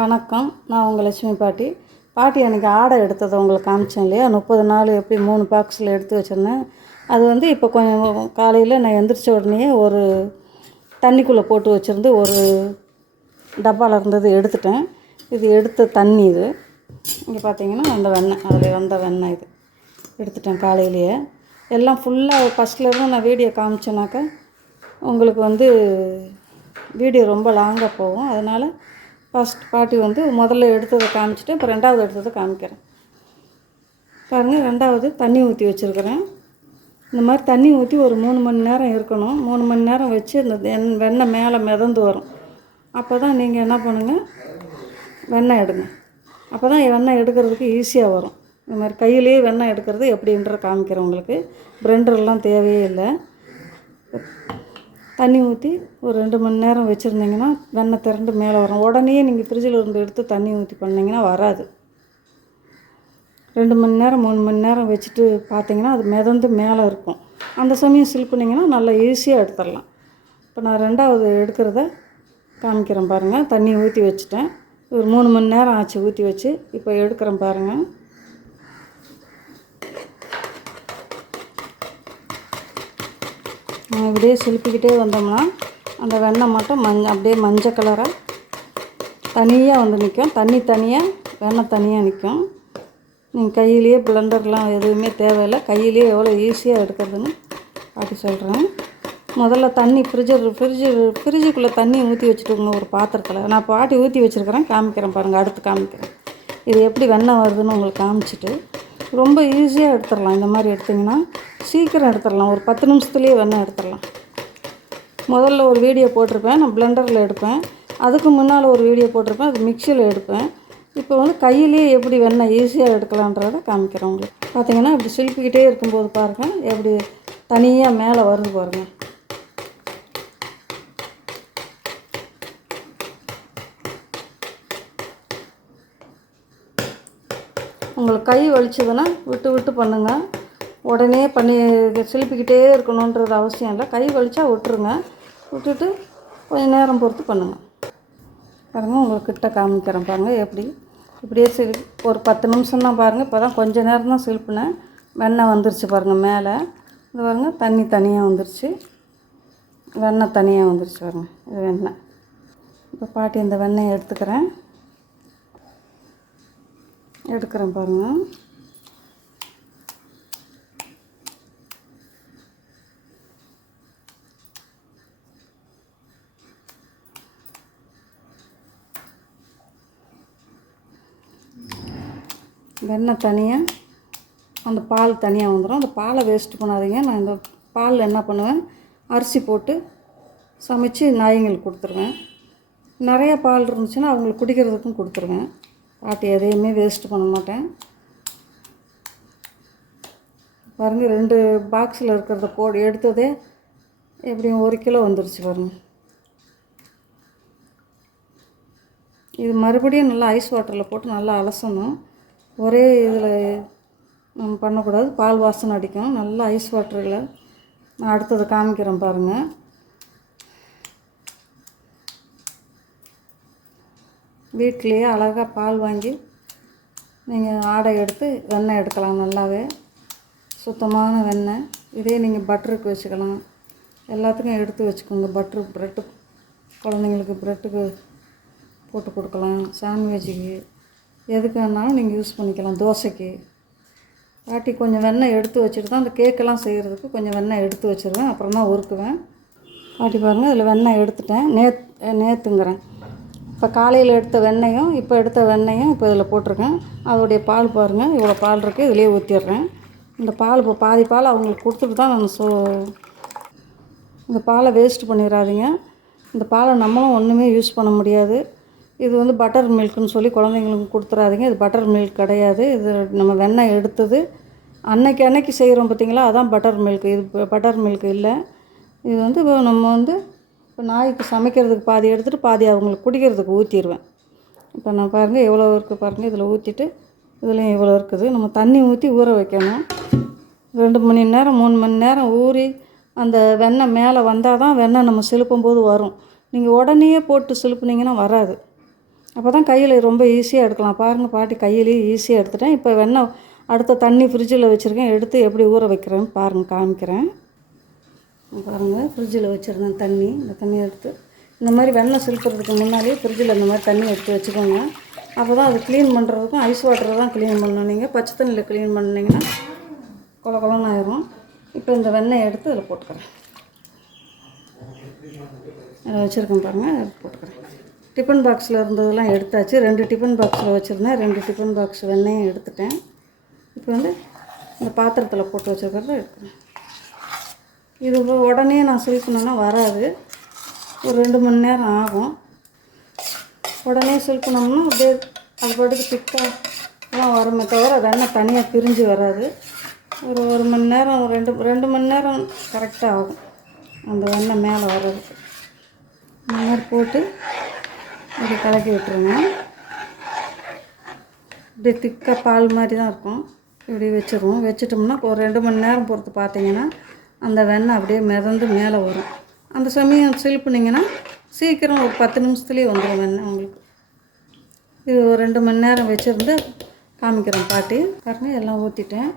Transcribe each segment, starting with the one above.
வணக்கம். நான் உங்கள் லட்சுமி பாட்டி. பாட்டி எனக்கு ஆடை எடுத்ததை உங்களுக்கு காமிச்சேன் இல்லையா? முப்பது நாள் எப்படி மூணு பாக்ஸில் எடுத்து வச்சுருந்தேன். அது வந்து இப்போ கொஞ்சம் காலையில் நான் எந்திரிச்ச உடனே ஒரு தண்ணிக்குள்ளே போட்டு வச்சுருந்து ஒரு டப்பாவில் இருந்தது எடுத்துட்டேன். இது எடுத்த தண்ணி இது. இங்கே பார்த்தீங்கன்னா அந்த வெண்ணெய் அதில் வந்த வெண்ணெய் இது. எடுத்துட்டேன் காலையிலேயே. எல்லாம் ஃபுல்லாக ஃபஸ்ட்லேருந்து நான் வீடியோ காமிச்சேனாக்கா உங்களுக்கு வந்து வீடியோ ரொம்ப லாங்காக போகும். அதனால் ஃபஸ்ட் பாட்டி வந்து முதல்ல எடுத்ததை காமிச்சிட்டு இப்போ ரெண்டாவது எடுத்ததை காமிக்கிறேன். பாருங்கள் ரெண்டாவது தண்ணி ஊற்றி வச்சுருக்கிறேன். இந்த மாதிரி தண்ணி ஊற்றி ஒரு மூணு மணி நேரம் இருக்கணும். மூணு மணி நேரம் வச்சு இந்த வெண்- வெண்ணெய் மேலே மிதந்து வரும். அப்போ தான் நீங்கள் என்ன பண்ணுங்கள் வெண்ணெய் எடுங்க. அப்போ தான் வெண்ணெய் எடுக்கிறதுக்கு ஈஸியாக வரும். இந்த மாதிரி கையிலேயே வெண்ணெய் எடுக்கிறது எப்படின்ற காமிக்கிறேன் உங்களுக்கு. பிரெண்டர்லாம் தேவையே இல்லை. தண்ணி ஊற்றி ஒரு ரெண்டு மணி நேரம் வச்சுருந்தீங்கன்னா வெண்ணெய் திரண்டு மேலே வரும். உடனே நீங்கள் ஃப்ரிட்ஜில் இருந்து எடுத்து தண்ணி ஊற்றி பண்ணிங்கன்னா வராது. ரெண்டு மணி நேரம் மூணு மணி நேரம் வச்சுட்டு பார்த்தீங்கன்னா அது மிதந்து மேலே இருக்கும். அந்த சமயம் சில்ப்புனீங்கன்னா நல்லா ஈஸியாக எடுத்துடலாம். இப்போ நான் ரெண்டாவது எடுக்கிறத காமிக்கிறேன் பாருங்கள் தண்ணி ஊற்றி வச்சுட்டேன். ஒரு மூணு மணி நேரம் ஆச்சு ஊற்றி வச்சு. இப்போ எடுக்கிறேன் பாருங்கள் நம்ம இப்படியே சிலுப்பிக்கிட்டே வந்தோம்னா அந்த வெண்ணெய் மட்டும் மஞ்ச அப்படியே மஞ்சள் கலராக தனியாக வந்து நிற்கும் தண்ணி தனியாக வெண்ணெய் தனியாக நிற்கும் நீங்கள் கையிலேயே பிளண்டர்லாம் எதுவுமே தேவையில்லை. கையிலேயே எவ்வளோ ஈஸியாக எடுக்கிறதுன்னு பாட்டி சொல்கிறேன் முதல்ல தண்ணி ஃப்ரிட்ஜர் ஃப்ரிட்ஜு ஃப்ரிட்ஜுக்குள்ளே தண்ணி ஊற்றி வச்சுட்டுங்க ஒரு பாத்திரத்தில். நான் பாட்டி ஊற்றி வச்சுருக்கிறேன். காமிக்கிறேன் பாருங்கள் அடுத்து காமிக்கிறேன். இது எப்படி வெண்ணெய் வருதுன்னு உங்களுக்கு காமிச்சிட்டு. ரொம்ப ஈஸியாக எடுத்துடலாம். இந்த மாதிரி எடுத்திங்கன்னா சீக்கிரம் எடுத்துடலாம். ஒரு பத்து நிமிஷத்துலேயே வெண்ணெய் எடுத்துடலாம். முதல்ல ஒரு வீடியோ போட்டிருப்பேன். நான் பிளெண்டரில் எடுப்பேன். அதுக்கு முன்னால் ஒரு வீடியோ போட்டிருப்பேன். அது மிக்சியில் எடுப்பேன். இப்போ வந்து கையிலேயே எப்படி வேணால் ஈஸியாக எடுக்கலான்றதை காமிக்கிறேன் உங்களுக்கு. பார்த்தீங்கன்னா இப்படி சிலுப்பிக்கிட்டே இருக்கும்போது பாருங்கள் எப்படி தனியாக மேலே வருது பாருங்கள் உங்களுக்கு கை வலிச்சதுன்னா விட்டு விட்டு பண்ணுங்கள் உடனே பண்ணி சிலிப்பிக்கிட்டே சிலுப்பிக்கிட்டே இருக்கணுன்றது அவசியம் இல்லை. கை வலிச்சா விட்டுருங்க. விட்டுட்டு கொஞ்சம் நேரம் பொறுத்து பண்ணுங்கள் பாருங்கள் உங்களுக்கு கிட்ட காமிக்கிறேன் பாருங்கள் எப்படி. இப்படியே சிலி ஒரு பத்து நிமிஷம் தான் பாருங்கள் இப்போ தான் கொஞ்சம் நேரம் தான் சிலுப்புனேன். வெண்ணெய் வந்துருச்சு பாருங்கள் மேலே. இது பாருங்கள் தண்ணி தனியாக வந்துருச்சு. வெண்ணெய் தனியாக வந்துருச்சு பாருங்கள் இது வெண்ணெய். இப்போ பாட்டி இந்த வெண்ணெயை எடுத்துக்கிறேன். எடுக்கிறேன் பாருங்கள் வெண்ணெய் தனியாக அந்த பால் தனியாக வந்துடும் அந்த பாலை வேஸ்ட் பண்ணாதீங்க. நான் இந்த பாலில் என்ன பண்ணுவேன்? அரிசி போட்டு சமைச்சு நாய்ங்களுக்கு கொடுத்துருவேன். நிறையா பால் இருந்துச்சுன்னா அவங்களுக்கு குடிக்கிறதுக்கும் கொடுத்துருவேன். பாட்டி எதையுமே வேஸ்ட் பண்ண மாட்டேன். பாருங்கள் ரெண்டு பாக்ஸில் இருக்கிறத போடு எடுத்ததே எப்படியும் ஒரு கிலோ வந்துருச்சு பாருங்கள் இது மறுபடியும் நல்லா ஐஸ் வாட்டரில் போட்டு நல்லா அலசணும். ஒரே இதில் நம்ம பண்ணக்கூடாது பால் வாசனை அடிக்கும். நல்லா ஐஸ் வாட்டரில் நான் அடுத்தது காமிக்கிறேன் பாருங்கள் வீட்லேயே அழகாக பால் வாங்கி நீங்கள் ஆடை எடுத்து வெண்ணெய் எடுக்கலாம் நல்லாவே. சுத்தமான வெண்ணெய். இதே நீங்கள் பட்டருக்கு வச்சுக்கலாம். எல்லாத்துக்கும் எடுத்து வச்சுக்கோங்க. பட்ரு ப்ரெட்டு குழந்தைங்களுக்கு ப்ரெட்டுக்கு போட்டு கொடுக்கலாம். சாண்ட்விச்சுக்கு எதுக்கு வேணாலும் நீங்கள் யூஸ் பண்ணிக்கலாம். தோசைக்கு. பாட்டி கொஞ்சம் வெண்ணெய் எடுத்து வச்சுட்டு தான் அந்த கேக்கெல்லாம் செய்கிறதுக்கு கொஞ்சம் வெண்ணெய் எடுத்து வச்சுருவேன். அப்புறம் தான் உருக்குவேன். பாட்டி பாருங்கள் இதில் வெண்ணெய் எடுத்துட்டேன். நேத் நேற்றுங்கிறேன் இப்போ காலையில் எடுத்த வெண்ணையும் இப்போ எடுத்த வெண்ணையும் இப்போ இதில் போட்டிருக்கேன். அதோடைய பால் பாருங்கள் இவ்வளோ பால் இருக்குது இதிலே ஊற்றிடுறேன் இந்த பால் இப்போ பாதி பால் அவங்களுக்கு கொடுத்துட்டு தான் நான் சோ இந்த பாலை வேஸ்ட் பண்ணிடாதீங்க. இந்த பாலை நம்மளும் ஒன்றுமே யூஸ் பண்ண முடியாது. இது வந்து பட்டர் மில்க்குன்னு சொல்லி குழந்தைங்களுக்கு கொடுத்துறாதீங்க இது பட்டர் மில்க் கிடையாது. இது நம்ம வெண்ணெய் எடுத்தது. அன்னைக்கு அன்னைக்கு செய்கிறோம் பார்த்தீங்களா? அதான் பட்டர் மில்க் இது பட்டர் மில்க் இல்லை. இது வந்து நம்ம வந்து இப்போ நாய்க்கு சமைக்கிறதுக்கு பாதி எடுத்துகிட்டு பாதி அவங்களுக்கு குடிக்கிறதுக்கு ஊற்றிடுவேன் இப்போ நான் பாருங்கள் எவ்வளோ இருக்குது பாருங்கள் இதில் ஊற்றிட்டு இதுலேயும் இவ்வளோ இருக்குது. நம்ம தண்ணி ஊற்றி ஊற வைக்கணும். ரெண்டு மணி நேரம் மூணு மணி நேரம் ஊறி அந்த வெண்ணெய் மேலே வந்தால் தான் வெண்ணெய் நம்ம சிலுப்பும் போது வரும். நீங்கள் உடனே போட்டு சிலுப்புனீங்கன்னா வராது. அப்போ தான் கையில் ரொம்ப ஈஸியாக எடுக்கலாம். பாருங்கள் பாட்டி கையிலேயே ஈஸியாக எடுத்துட்டேன். இப்போ வெண்ணெய் அடுத்த தண்ணி ஃப்ரிட்ஜில் வச்சுருக்கேன். எடுத்து எப்படி ஊற வைக்கிறேன்னு பாருங்கள் காமிக்கிறேன். பாருங்கள் ஃப்ரிட்ஜில் வச்சுருந்தேன் தண்ணி இந்த தண்ணியை எடுத்து இந்த மாதிரி வெண்ணெய் சிலுக்கிறதுக்கு முன்னாலே ஃப்ரிட்ஜில் இந்த மாதிரி தண்ணி எடுத்து வச்சுக்கோங்க. அப்போ தான் அது க்ளீன் பண்ணுறதுக்கும் ஐஸ் வாட்டரை தான் க்ளீன் பண்ணணும். நீங்கள் பச்சை தண்ணியில் க்ளீன் பண்ணிங்கன்னா கொல கொலன்னு ஆயிரும். இப்போ இந்த வெண்ணெய் எடுத்து அதில் போட்டுக்கிறேன். அதில் வச்சுருக்கேன் பாருங்கள் அதில் போட்டுக்கிறேன். டிஃபன் பாக்ஸில் இருந்ததெல்லாம் எடுத்தாச்சு. ரெண்டு டிஃபன் பாக்ஸில் வச்சுருந்தேன். ரெண்டு டிஃபன் பாக்ஸ் வெண்ணெயும் எடுத்துட்டேன். இப்போ வந்து இந்த பாத்திரத்தில் போட்டு வச்சுருக்கிறத எடுக்கிறேன். இது உடனே நான் சில்கணுன்னா வராது. ஒரு ரெண்டு மணி நேரம் ஆகும். உடனே சில்கணும்னா அப்படியே அது பாட்டுக்கு திக்காக வருமே தவிர அது எண்ணெய் தனியாக பிரிஞ்சு வராது. ஒரு ஒரு மணி நேரம் ரெண்டு ரெண்டு மணி நேரம் கரெக்டாக ஆகும். அந்த எண்ணெய் மேலே வர்றதுக்கு. இந்த மாதிரி போட்டு அப்படி கலக்கி விட்டுருங்க. இப்படி திக்காக பால் மாதிரி தான் இருக்கும். இப்படி வச்சிருவோம். வச்சிட்டோம்னா ஒரு ரெண்டு மணி நேரம் பொறுத்து பார்த்தீங்கன்னா அந்த வெண்ணெய் அப்படியே மிதந்து மேலே வரும். அந்த சமயம் சிலுப்புனீங்கன்னா சீக்கிரம் ஒரு பத்து நிமிஷத்துலேயே வந்துடும் வெண்ணெய் உங்களுக்கு. இது ஒரு ரெண்டு மணி நேரம் வச்சுருந்து காமிக்கிறேன் பாட்டி. பாருங்கள் எல்லாம் ஊற்றிட்டேன்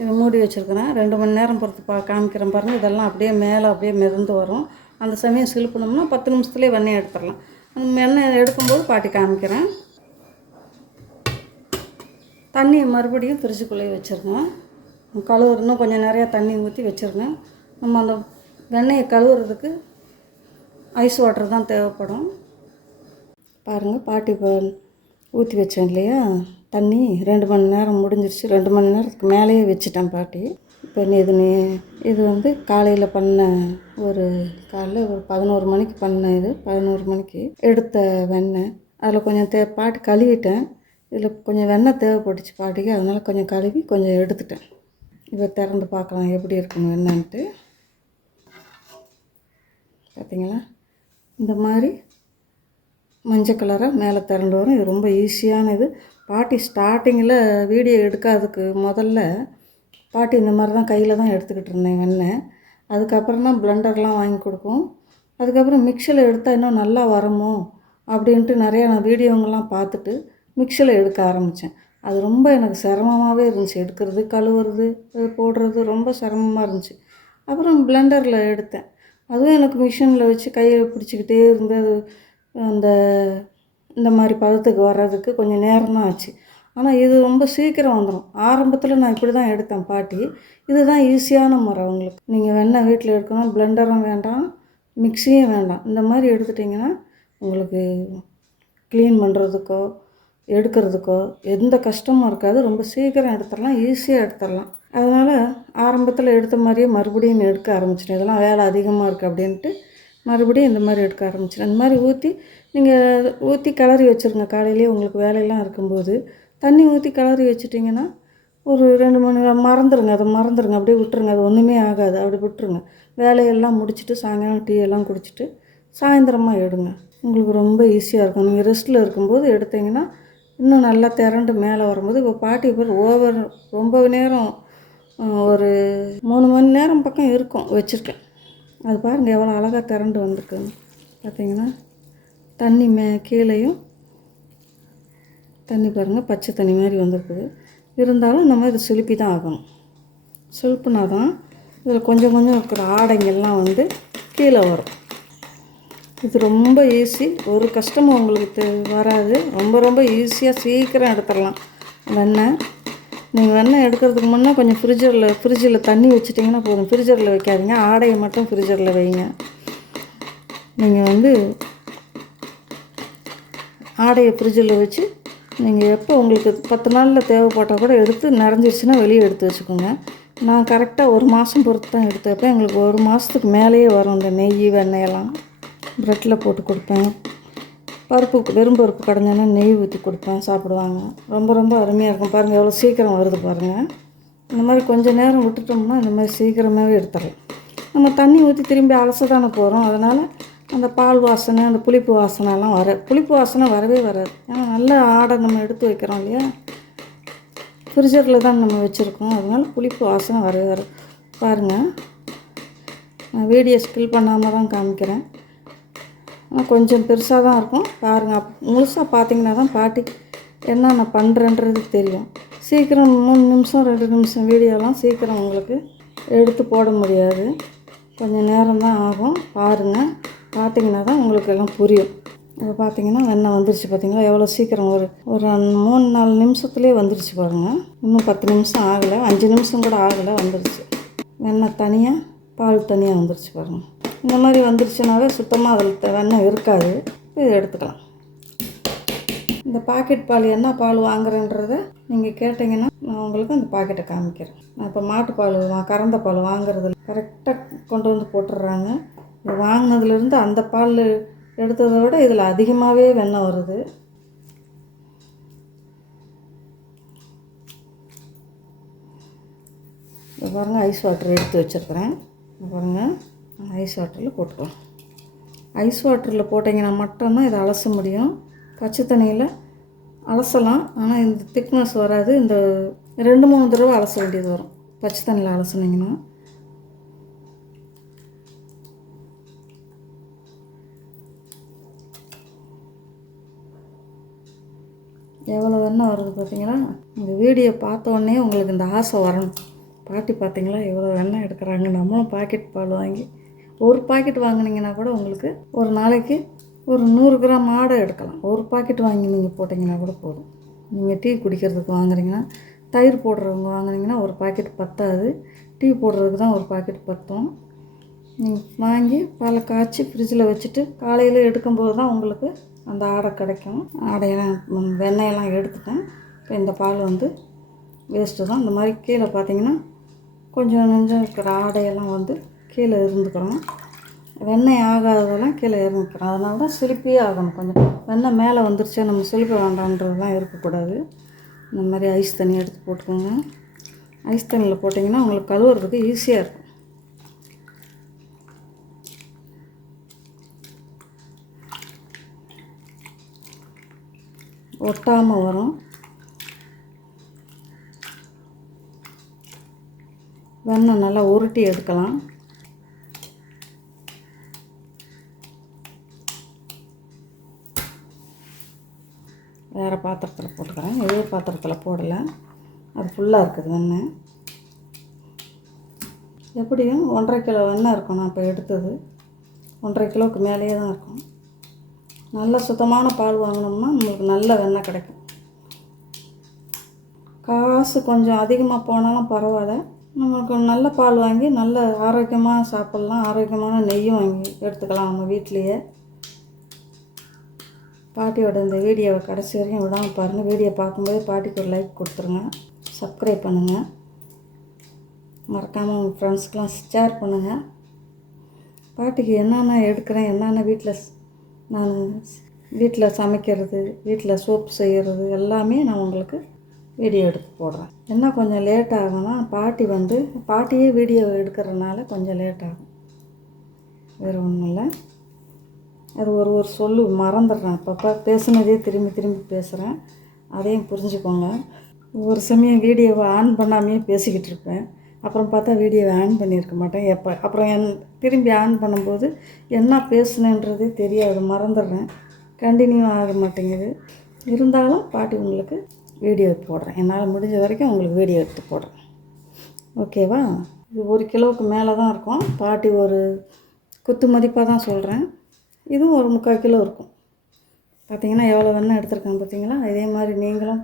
இதை மூடி வச்சுருக்கிறேன். ரெண்டு மணி நேரம் பொறுத்து பா காமிக்கிறேன் பாருங்கள் இதெல்லாம் அப்படியே மேலே அப்படியே மிதந்து வரும். அந்த சமயம் சிலுப்புனோம்னா பத்து நிமிஷத்துலேயே வெண்ணெய் எடுத்துடலாம். அந்த வெண்ணெய் எடுக்கும்போது பாட்டி காமிக்கிறேன். தண்ணியை மறுபடியும் ஃப்ரிட்ஜுக்குள்ளேயே வச்சுருங்க. கழுவுற இன்னும் கொஞ்சம் நிறையா தண்ணி ஊற்றி வச்சுருந்தேன் நம்ம அந்த வெண்ணெயை கழுவுறதுக்கு ஐஸ் வாட்டர் தான் தேவைப்படும். பாருங்கள் பாட்டி இப்போ ஊற்றி வச்சேன் இல்லையா? தண்ணி ரெண்டு மணி நேரம் முடிஞ்சிருச்சு. ரெண்டு மணி நேரத்துக்கு மேலேயே வச்சுட்டேன் பாட்டி. இப்போ நீ இது நீ இது வந்து காலையில் பண்ண ஒரு காலைல ஒரு பதினோரு மணிக்கு பண்ண இது. பதினோரு மணிக்கு எடுத்த வெண்ணெய். அதில் கொஞ்சம் தே பாட்டி கழுவிட்டேன். இதில் கொஞ்சம் வெண்ணெய் தேவைப்பட்டுச்சு பாட்டிக்கு. அதனால் கொஞ்சம் கழுவி கொஞ்சம் எடுத்துட்டேன். இப்போ திறந்து பார்க்கலாம் எப்படி இருக்கணும் என்னன்ட்டு. பார்த்தீங்களா இந்த மாதிரி மஞ்சள் கலராக மேலே திரண்டு வரும். இது ரொம்ப ஈஸியான இது பாட்டி ஸ்டார்டிங்கில் வீடியோ எடுக்காததுக்கு முதல்ல பாட்டி இந்த மாதிரி தான் கையில் தான் எடுத்துக்கிட்டு இருந்தேன் வெண்ணெய் அதுக்கப்புறம் தான் பிளெண்டர்லாம் வாங்கி கொடுக்கும் அதுக்கப்புறம் மிக்சியில் எடுத்தால் இன்னும் நல்லா வரமோ அப்படின்ட்டு நிறையா நான் வீடியோங்கள்லாம் பார்த்துட்டு மிக்சியில் எடுக்க ஆரம்பித்தேன். அது ரொம்ப எனக்கு சிரமமாகவே இருந்துச்சு. எடுக்கிறது கழுவுறது போடுறது ரொம்ப சிரமமாக இருந்துச்சு. அப்புறம் பிளெண்டரில் எடுத்தேன். அதுவும் எனக்கு மிஷினில் வச்சு கையில் பிடிச்சிக்கிட்டே இருந்து அது அந்த இந்த மாதிரி பதத்துக்கு வர்றதுக்கு கொஞ்சம் நேரம் தான் ஆச்சு. ஆனால் இது ரொம்ப சீக்கிரம் வந்துடும் ஆரம்பத்தில் நான் இப்படி தான் எடுத்தேன் பாட்டி. இதுதான் ஈஸியான முறை உங்களுக்கு. நீங்கள் வெண்ணெய் வீட்டில் எடுக்கணும். பிளெண்டரும் வேண்டாம். மிக்சியும் வேண்டாம். இந்த மாதிரி எடுத்துட்டிங்கன்னா உங்களுக்கு க்ளீன் பண்ணுறதுக்கோ எடுக்கிறதுக்கோ எந்த கஷ்டமும் இருக்காது. ரொம்ப சீக்கிரம் எடுத்துடலாம் ஈஸியாக எடுத்துடலாம். அதனால் ஆரம்பத்தில் எடுத்த மாதிரியே மறுபடியும் எடுக்க ஆரம்பிச்சிட்டேன் இதெல்லாம் வேலை அதிகமாக இருக்குது அப்படின்ட்டு மறுபடியும் இந்த மாதிரி எடுக்க ஆரம்பிச்சிட்டேன் இந்த மாதிரி ஊற்றி நீங்கள் ஊற்றி கிளறி வச்சுருங்க. காலையிலேயே உங்களுக்கு வேலையெல்லாம் இருக்கும்போது தண்ணி ஊற்றி கிளறி வச்சுட்டிங்கன்னா ஒரு ரெண்டு மணி நேரம் மறந்துடுங்க அதை மறந்துடுங்க அப்படியே விட்டுருங்க. அது ஒன்றுமே ஆகாது. அப்படி விட்டுருங்க. வேலையெல்லாம் முடிச்சுட்டு சாயங்காலம் டீ எல்லாம் குடிச்சிட்டு சாயந்தரமாக எடுங்க. உங்களுக்கு ரொம்ப ஈஸியாக இருக்கும். நீங்கள் ரெஸ்ட்டில் இருக்கும்போது எடுத்தீங்கன்னா இன்னும் நல்லா திரண்டு மேலே வரும்போது இப்போ பாட்டி பேர் ஓவர் ரொம்ப நேரம் ஒரு மூணு மணி நேரம் பக்கம் இருக்கும் வச்சுருக்கேன். அது பாருங்கள் எவ்வளோ அழகாக திரண்டு வந்திருக்குன்னு பார்த்தீங்கன்னா தண்ணி மே கீழேயும் தண்ணி பாருங்கள் பச்சை தண்ணி மாதிரி வந்திருக்குது. இருந்தாலும் நம்ம இது சிலுப்பி தான் ஆகணும். சிலுப்புனா தான் இதில் கொஞ்சம் கொஞ்சம் இருக்கிற ஆடைங்கள்லாம் வந்து கீழே வரும். இது ரொம்ப ஈஸி ஒரு கஷ்டமும் உங்களுக்கு வராது. ரொம்ப ரொம்ப ஈஸியாக சீக்கிரம் எடுத்துடலாம். வெண்ணெய். நீங்கள் வெண்ணெய் எடுக்கிறதுக்கு முன்னே கொஞ்சம் ஃப்ரிட்ஜரில் ஃப்ரிட்ஜில் தண்ணி வச்சிட்டிங்கன்னா போதும். ஃப்ரிட்ஜரில் வைக்காதீங்க. ஆடையை மட்டும் ஃப்ரிட்ஜரில் வைங்க. நீங்கள் வந்து ஆடையை ஃப்ரிட்ஜில் வச்சு நீங்கள் எப்போ உங்களுக்கு பத்து நாளில் தேவைப்பட்டால் கூட எடுத்து நிறைஞ்சிருச்சுன்னா வெளியே எடுத்து வச்சுக்கோங்க. நான் கரெக்டாக ஒரு மாதம் பொறுத்து தான் எடுத்தப்ப எங்களுக்கு ஒரு மாதத்துக்கு மேலேயே வரும் இந்த நெய் வெண்ணெயெல்லாம் ப்ரெட்டில் போட்டு கொடுப்பேன். பருப்பு வெறும் பருப்பு கடைஞ்சோன்னா நெய் ஊற்றி கொடுப்பேன் சாப்பிடுவாங்க. ரொம்ப ரொம்ப அருமையாக இருக்கும். பாருங்கள் எவ்வளோ சீக்கிரம் வருது பாருங்கள் இந்த மாதிரி கொஞ்சம் நேரம் விட்டுட்டோம்னா இந்த மாதிரி சீக்கிரமாகவே எடுத்துடலாம் நம்ம தண்ணி ஊற்றி திரும்பி அலச தானே போகிறோம் அதனால் அந்த பால் வாசனை அந்த புளிப்பு வாசனைலாம் வர புளிப்பு வாசனை வரவே வராது. ஏன்னா நல்ல ஆடை நம்ம எடுத்து வைக்கிறோம் இல்லையா? ஃப்ரிட்ஜரில் தான் நம்ம வச்சுருக்கோம். அதனால் புளிப்பு வாசனை வரவே வராது. பாருங்கள் நான் வீடியோ ஸ்கில் பண்ணாமல் தான் காமிக்கிறேன். கொஞ்சம் பெருசாக தான் இருக்கும். பாருங்கள் அப் முழுசாக பார்த்தீங்கன்னா தான் பாட்டி என்ன நான் பண்ணுறேன்றது தெரியும். சீக்கிரம் மூணு நிமிஷம் ரெண்டு நிமிஷம் வீடியோலாம் சீக்கிரம் உங்களுக்கு எடுத்து போட முடியாது. கொஞ்சம் நேரம் தான் ஆகும். பாருங்கள் பார்த்தீங்கன்னா தான் உங்களுக்கு எல்லாம் புரியும். இப்போ பார்த்தீங்கன்னா வெண்ணெய் வந்துருச்சு பார்த்தீங்களா எவ்வளோ சீக்கிரம் ஒரு ஒரு மூணு நாலு நிமிஷத்துலேயே வந்துருச்சு பாருங்கள் இன்னும் பத்து நிமிஷம் ஆகலை அஞ்சு நிமிஷம் கூட ஆகலை வந்துருச்சு. வெண்ணெய் தனியாக பால் தனியாக வந்துருச்சு பாருங்கள் இந்த மாதிரி வந்துருச்சுனாவே சுத்தமாக அதில் வெண்ணெய் இருக்காது. இது எடுத்துக்கலாம். இந்த பாக்கெட் பால் என்ன பால் வாங்குறேன்றதை நீங்கள் கேட்டிங்கன்னா நான் உங்களுக்கு அந்த பாக்கெட்டை காமிக்கிறேன். நான் இப்போ மாட்டுப்பால் வா- கறந்த பால் வாங்குறது கரெக்டாக கொண்டு வந்து போட்டுடுறாங்க. இது வாங்கினதுலேருந்து அந்த பால் எடுத்ததை விட இதில் அதிகமாகவே வெண்ணெய் வருது. பாருங்கள் ஐஸ் வாட்டர் எடுத்து வச்சுருக்குறேன். பாருங்கள் ஐஸ் வாட்டரில் போட்டுக்கலாம். ஐஸ் வாட்டரில் போட்டிங்கன்னா மட்டும்தான் இதை அலச முடியும். பச்சை தண்ணியில் அலசலாம். ஆனால் இந்த திக்னஸ் வராது. இந்த ரெண்டு மூணு தடவை அலச வேண்டியது வரும். பச்சை தண்ணியில் அலசுனீங்கன்னா. எவ்வளோ வேணால் வருது பார்த்தீங்களா? இந்த வீடியோ பார்த்த உடனே உங்களுக்கு இந்த ஆசை வரணும். பாட்டி பார்த்தீங்களா? எவ்வளோ வெண்ணெய் எடுக்கிறாங்க. நம்மளும் பாக்கெட் பால் வாங்கி ஒரு பாக்கெட் வாங்கினீங்கன்னா கூட உங்களுக்கு ஒரு நாளைக்கு ஒரு நூறு கிராம் ஆடை எடுக்கலாம். ஒரு பாக்கெட் வாங்கி நீங்கள் போட்டிங்கன்னா கூட போதும். நீங்கள் டீ குடிக்கிறதுக்கு வாங்குறீங்கன்னா தயிர் போடுறவங்க வாங்குனீங்கன்னா ஒரு பாக்கெட் பத்தாது. டீ போடுறதுக்கு தான் ஒரு பாக்கெட் பத்தும். நீங்கள் வாங்கி பாலை காய்ச்சி ஃப்ரிட்ஜில் வச்சுட்டு காலையில் எடுக்கும்போது தான் உங்களுக்கு அந்த ஆடை கிடைக்கும். ஆடையெல்லாம் வெண்ணெயெல்லாம் எடுத்துட்டேன். இப்போ இந்த பால் வந்து வேஸ்ட்டு தான். இந்த மாதிரி கீழே பார்த்தீங்கன்னா கொஞ்சம் நெஞ்சம் இருக்கிற ஆடையெல்லாம் வந்து கீழே இருந்துக்கிறோம் வெண்ணெய் ஆகாததெல்லாம் கீழே இருந்துக்கிறோம் அதனால தான் சிலிப்பியே ஆகணும். கொஞ்சம் வெண்ணெய் மேலே வந்துருச்சா நம்ம சிலிப்ப வேண்டாம்ன்றதுலாம் இருக்கக்கூடாது. இந்த மாதிரி ஐஸ் தண்ணி எடுத்து போட்டுக்கோங்க. ஐஸ் தண்ணியில் போட்டிங்கன்னா உங்களுக்கு கழுவுறதுக்கு ஈஸியாக இருக்கும். ஒட்டாமல் வரும். வெண்ணெய் நல்லா உருட்டி எடுக்கலாம். வேறு பாத்திரத்தில் போட்டுக்கிறேன். இதே பாத்திரத்தில் போடலை. அது ஃபுல்லாக இருக்குது வெண்ணெய். எப்படியும் ஒன்றரை கிலோ வெண்ணெய் இருக்கும் நான் இப்போ எடுத்தது. ஒன்றரை கிலோவுக்கு மேலேயே தான் இருக்கும். நல்ல சுத்தமான பால் வாங்கினோம்னா நம்மளுக்கு நல்ல வெண்ணெய் கிடைக்கும். காசு கொஞ்சம் அதிகமாக போனாலும் பரவாயில்ல. நமக்கு நல்ல பால் வாங்கி நல்ல ஆரோக்கியமாக சாப்பிட்லாம். ஆரோக்கியமான நெய்யும் வாங்கி எடுத்துக்கலாம் நம்ம வீட்லேயே. பாட்டியோட இந்த வீடியோவை கடைசி வரைக்கும் விடாமல் பாருங்கள் வீடியோ பார்க்கும்போது பாட்டிக்கு ஒரு லைக் கொடுத்துருங்க. சப்ஸ்கிரைப் பண்ணுங்கள் மறக்காமல் உங்கள் ஃப்ரெண்ட்ஸ்க்கெலாம் ஷேர் பண்ணுங்கள் பாட்டிக்கு என்னென்ன எடுக்கிறேன் என்னென்ன வீட்டில் நான் வீட்டில் சமைக்கிறது வீட்டில் சோப் செய்கிறது எல்லாமே நான் உங்களுக்கு வீடியோ எடுத்து போடுறேன். என்ன கொஞ்சம் லேட் ஆகும்னா பாட்டி வந்து பாட்டியே வீடியோ எடுக்கிறதுனால கொஞ்சம் லேட் ஆகும். வேறு ஒன்றும் இல்லை. அது ஒரு ஒரு சொல்லு மறந்துடுறேன். அப்பப்போ பேசுனதே திரும்பி திரும்பி பேசுகிறேன் அதையும் புரிஞ்சுக்கோங்க. ஒரு சமயம் வீடியோவை ஆன் பண்ணாமையே பேசிக்கிட்டு இருப்பேன். அப்புறம் பார்த்தா வீடியோவை ஆன் பண்ணியிருக்க மாட்டேன். எப்போ அப்புறம் என் திரும்பி ஆன் பண்ணும்போது என்ன பேசுனேன்றதே தெரியாது. மறந்துடுறேன். கண்டினியூ ஆக மாட்டேங்குது. இருந்தாலும் பாட்டி உங்களுக்கு வீடியோ போடுறேன். என்னால் முடிஞ்ச வரைக்கும் உங்களுக்கு வீடியோ எடுத்து போடுறேன். ஓகேவா இது ஒரு கிலோவுக்கு மேலே தான் இருக்கும். பாட்டி ஒரு குத்து மதிப்பாக தான் சொல்கிறேன் இதுவும் ஒரு முக்கால் கிலோ இருக்கும். பார்த்தீங்கன்னா எவ்வளோ வெண்ணெய் எடுத்துருக்காங்க பார்த்தீங்களா இதே மாதிரி நீங்களும்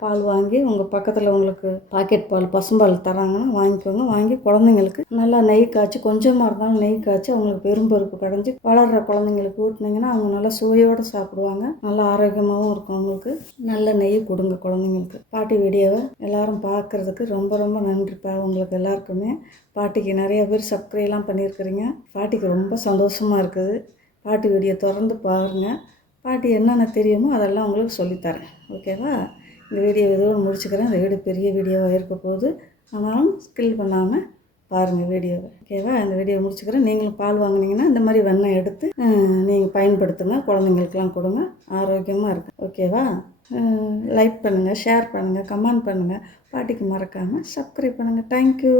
பால் வாங்கி உங்கள் பக்கத்தில் உங்களுக்கு பாக்கெட் பால் பசும்பால் தராங்கன்னா வாங்கிக்கோங்க. வாங்கி குழந்தைங்களுக்கு நல்லா நெய் காய்ச்சி கொஞ்சமாக இருந்தாலும் நெய் காய்ச்சி அவங்களுக்கு பெரும்பருப்பு கடைஞ்சி வளர்கிற குழந்தைங்களுக்கு ஊட்டினீங்கன்னா அவங்க நல்லா சுவையோடு சாப்பிடுவாங்க. நல்லா ஆரோக்கியமாகவும் இருக்கும் அவங்களுக்கு. நல்ல நெய் கொடுங்க குழந்தைங்களுக்கு. பாட்டி வீடியோவை எல்லாரும் பார்க்குறதுக்கு ரொம்ப ரொம்ப நன்றிப்பா. உங்களுக்கு எல்லாருக்குமே. பாட்டிக்கு நிறைய பேர் சப்ஸ்கிரைலாம் பண்ணியிருக்கிறீங்க. பாட்டிக்கு ரொம்ப சந்தோஷமாக இருக்குது. பாட்டி வீடியோ திறந்து பாருங்கள் பாட்டி என்னென்ன தெரியுமோ அதெல்லாம் உங்களுக்கு சொல்லித்தரேன். ஓகேவா? இந்த வீடியோ இதோடு முடிச்சுக்கிறேன். இந்த வீடியோ பெரிய வீடியோவாக இருக்க போகுது. ஆனாலும் ஸ்கில் பண்ணாமல் பாருங்கள் வீடியோவை. ஓகேவா? இந்த வீடியோ முடிச்சுக்கிறேன். நீங்களும் பால் வாங்கினீங்கன்னா இந்த மாதிரி வெண்ணெய் எடுத்து நீங்கள் பயன்படுத்துங்க. குழந்தைங்களுக்கெல்லாம் கொடுங்க. ஆரோக்கியமாக இருக்கும் ஓகேவா? லைக் பண்ணுங்கள் ஷேர் பண்ணுங்கள் கமெண்ட் பண்ணுங்கள் பாட்டிக்கு மறக்காமல் சப்ஸ்கிரைப் பண்ணுங்கள் தேங்க்யூ